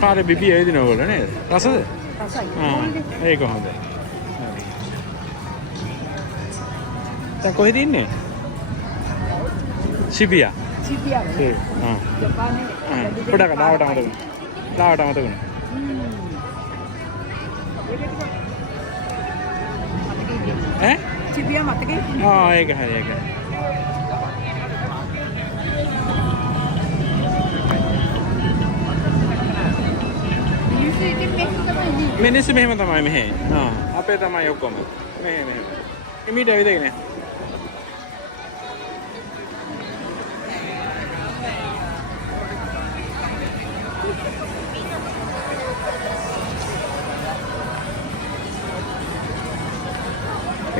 පාරේ බිබී ඇවිදින ඕගොල්ලෝ නේද? රසද? ඒක හොඳයි. දැන් කොහෙද ඉන්නේ? ශිබියා. පොඩක් ලාවට අමතක. ලාවට අමතක. ඈ? ශිබියා මතකයි. ඒක හරි ඒක. මිනිස්සු මෙහෙම තමයි මෙහෙ. අපේ තමයි ඔක්කොම. මෙහෙ. ඉමීට ඇවිදගෙන.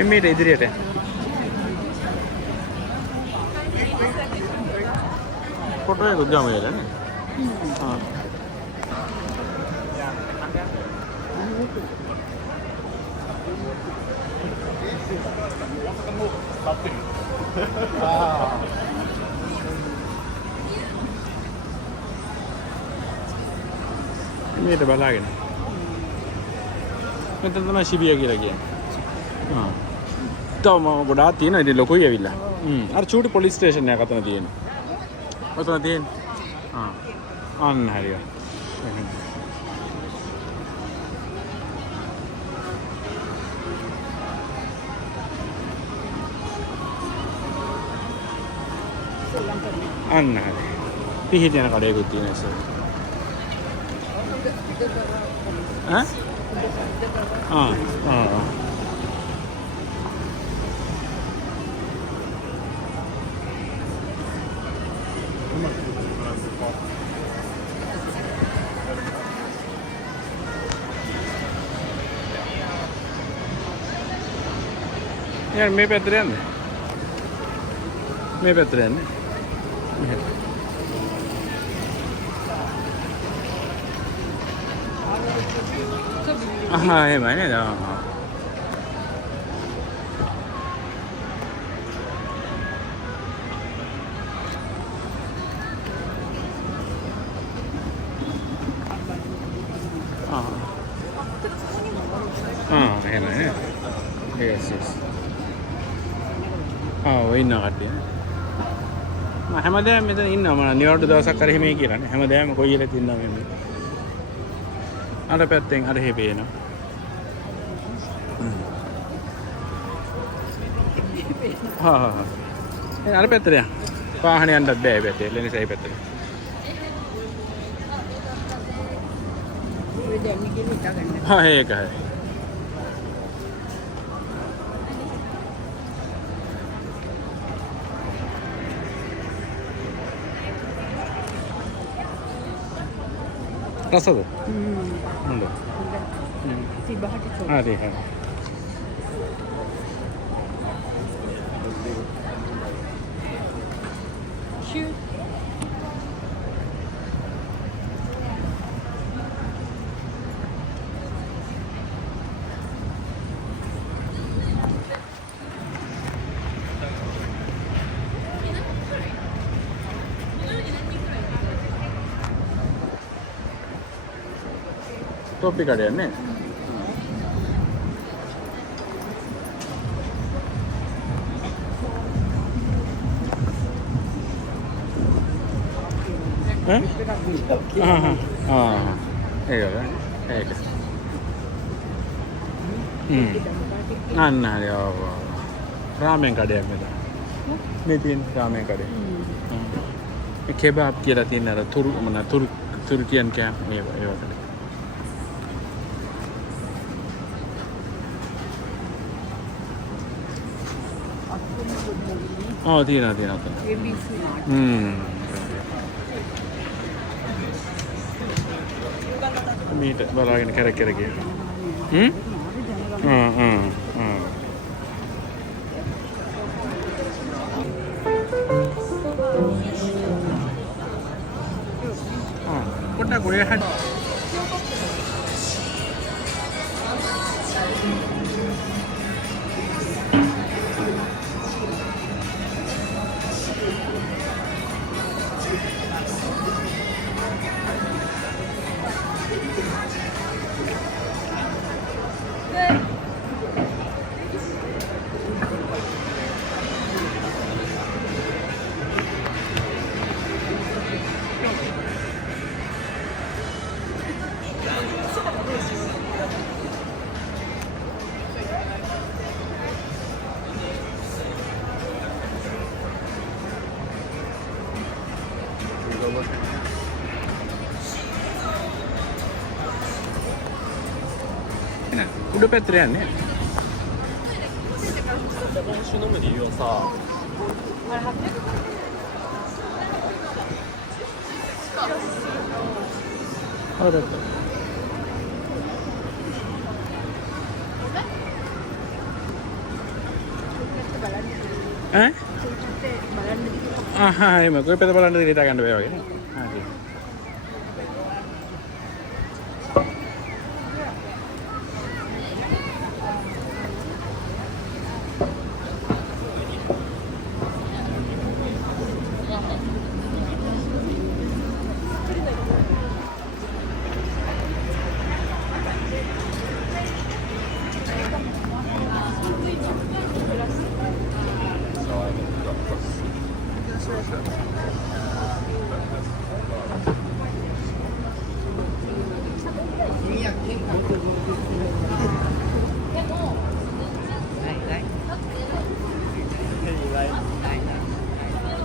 ඉමීට ඉදිරියට. ෆොටෝ එක ගාම යලා නේ. මේක බලාගෙන. මෙතන තමයි ශිබියා කියලා කියන්නේ. තවම ගොඩාක් තියෙනවා ඉතින් ලොකුයි ඇවිල්ලා. අර චූටි පොලිස් ස්ටේෂන් එකක් අතන තියෙනවා. ඔතන තියෙන්නේ. අන්න හරියට. අන්න හරි. පිහිට යන කඩේකුත් තියෙනවා ඉස්සර. यार मैं पैदल है ना मैं पैदल है ना हाँ ये मैंने ना हाँ ये मैंने yes yes वही ना करते हैं හැමදාම මෙතන ඉන්නවා මම නිවාඩු දවසක් හරි එහෙමයි කියලානේ හැමදාම කොයි ඉලෙත් ඉන්නවා මේ අර පැත්තෙන් අර එහෙ පේනවා අර පැත්තට යන්න වාහනේ යන්නත් බෑ පැත්තේ ලෙනිසයි පැත්තේ ඒක හරි රසද? හොඳයි. හරි හරි. टोपी कड़े ने रामेन कड़े में तीन रामेन कड़े केबाब की तीन तुर्कियन क्या තියෙනවා මීට බලාගෙන කර ගියා පොඩ්ඩක් ඔය හැට උඩ පැත්තට යන්නේ. එහෙම කොයි පැත්ත බලන්නද කියලා හිතා ගන්න බෑ වගේ නේ. හරි.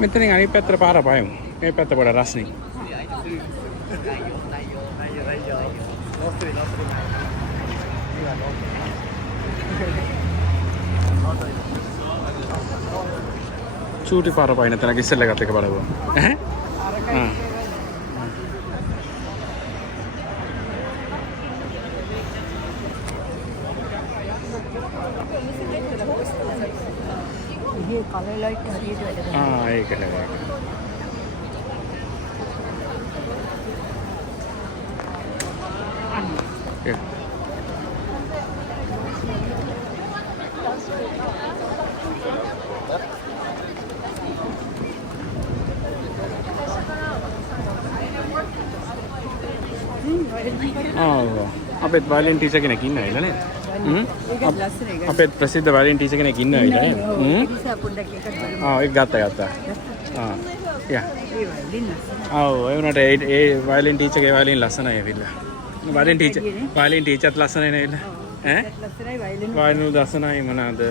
මෙතනින් අනිත් පැත්තට පාර පායමු. මේ පැත්ත පොඩ රස්නේ. චූටි පාර පායන තැනක ඉස්සෙල්ලා ගත්ත එක බලපුවා. ඈ? කලර් ලයිට් හරියට වැඩ කරනවා. ඒක නෙවෙයි. අපේ වයලින් ටීචර් කෙනෙක් ඉන්නවා නේද? අපේ ප්‍රසිද්ධ වයලින් ටීචර් කෙනෙක් ඉන්නවා නේද? ඒක ගත්තා. යා. ඔව් ඒ වුණාට ඒ වයලින් ටීචර්ගේ වයලින් ලස්සනයි ඇවිල්ලා. වයලින් ටීචර්ත් ලස්සනයි නේද? ඈ? ලස්සනයි වයලින් ලස්සනයි මොනවාද?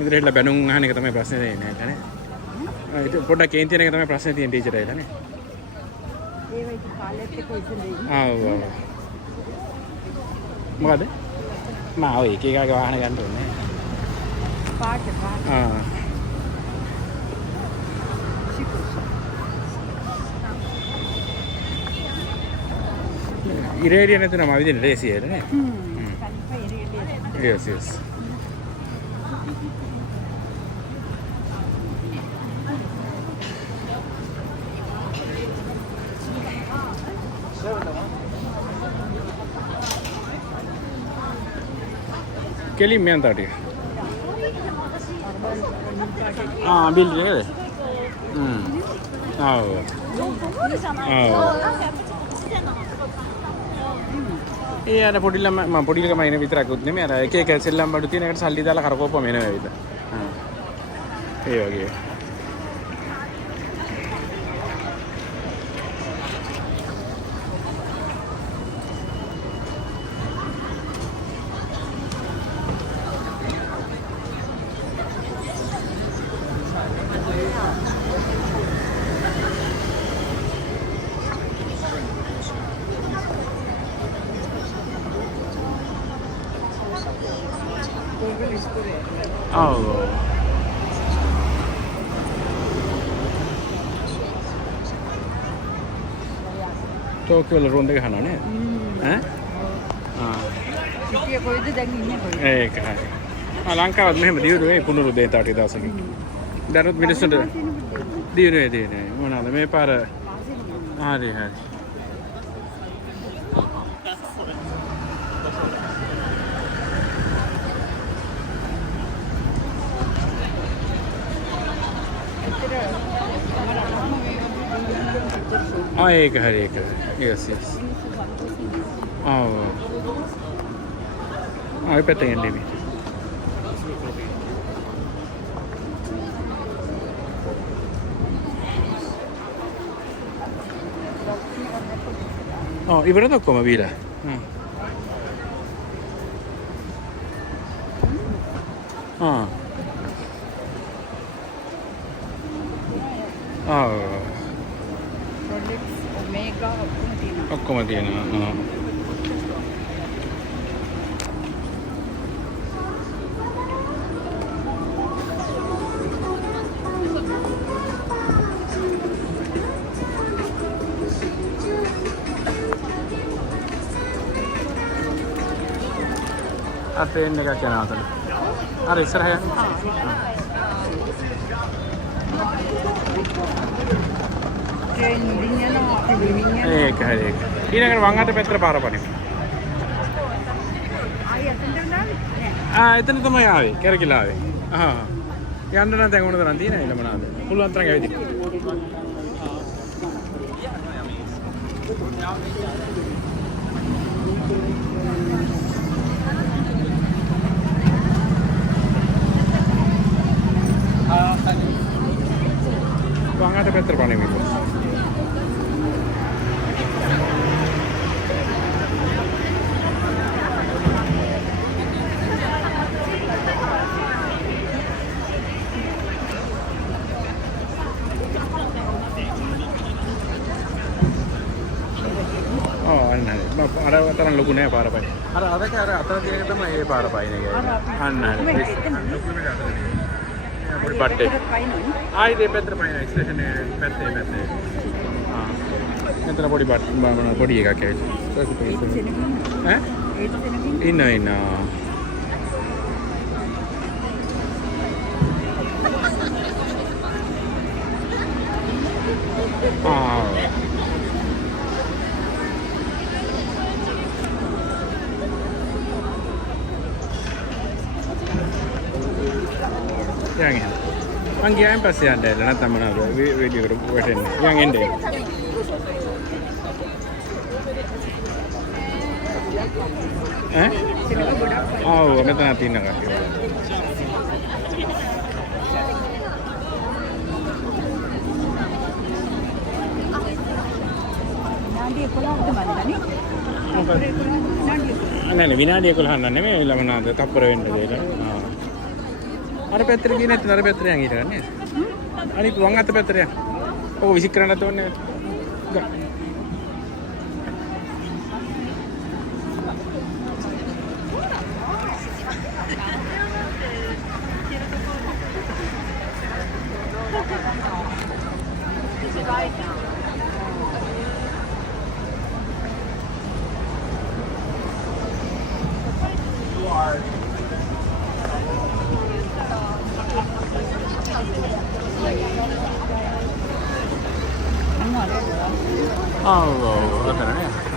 ඉදිරියට බැනුම් අහන එක තමයි ප්‍රශ්නේ දෙන්නේ නේද? ඒක පොඩ්ඩක් කේන්ති යන එක තමයි ප්‍රශ්නේ තියෙන ටීචර් ඇයිලා නේ? ඒ වගේ කාලෙත් එක්ක ඉස්සෙල්ලා ඔව්. මොකද? මම ඔය එක එකගේ වාහන ගන්න ඕනේ. පාට. ඉරේඩිය නැතුව මම විදිහට රේසියෙද නේ? Yes. කෙලින් මෙයන් තාටිය. බිල් නේද? ඒ අර පොඩි ළම මම පොඩි ළමයි නේ විතරකුත් නෙමෙයි අර එක එක සෙල්ලම් බඩු තියෙන එකට සල්ලි දාලා කරකෝපම එනවා විතර. ඒ වගේ. ටෝකියෝ වල රොන්ද ගහනවා නේද? සිටිය කොයිද දැන් ඉන්නේ කොයිද? ඒක හරි. ලංකාවත් මෙහෙම දියුනේ පුනරු දෙන තාටි දවසකින්. දරුත් මිනිස්සුන්ට දියුනේ මොනවාද මේ පාර හරි. ඒක හරි. Yes. ආයෙ පැත්තෙන් එන්නේ මේ. ඉවරද ඔක්කොම බීලා? ඔක්කොම තියෙනවා. අර ට්‍රේන් එකක් යනවා අතන. අර ඉස්සරහ යනවා. ට්‍රේන් උඩින් යනවා අපි බිමින් යනවා. ඒක හරි ඒක. ඊළඟට වම් අත පැත්තට පාර පනිමු. ආයි අතෙන්ට නෑ. එතන තමයි ආවේ. කැරකිලා ආවේ. යන්න නම් දැන් ඕන තරම් තියෙනවා ඊළ මොනවාද? පුළුවන් තරම් ඇවිදින්න. වම් අත පැත්තට පනිමු. අර තරම් ලොකු නෑ පාර පයි. අර අතක අර අතන තියෙන එක තමයි ඒ පාර පයින් එක. අන්න හරි. පොඩි බට්ටේ. ආයි දෙපැත්තට පයින් ස්ටේෂන් එක පැත්තේ. මෙතන පොඩි පොඩි එකක් ඇවිල්ලා. ඈ? ඉන්න. යන් මං ගියායින් පස්සේ යන්න ඇවිල්ලා නැත්නම් මොනවද වීඩියෝ එකට වැටෙන්නේ යන් එන්නේ ඈ ආව මෙතන තියෙන කට්ටිය නෑ විනාඩි 11 නෙමෙයි ළමනාද තප්පර වෙන්න දෙලා අර පැත්තට ගියේ නැත්නම් අර පැත්තට යන් ඊට ගන්න නේද? අනිත් වම් අත පැත්තට යන්. ඔක විසික් කරන්න නැත ඕනේ. ඔව් ඔතන නේ.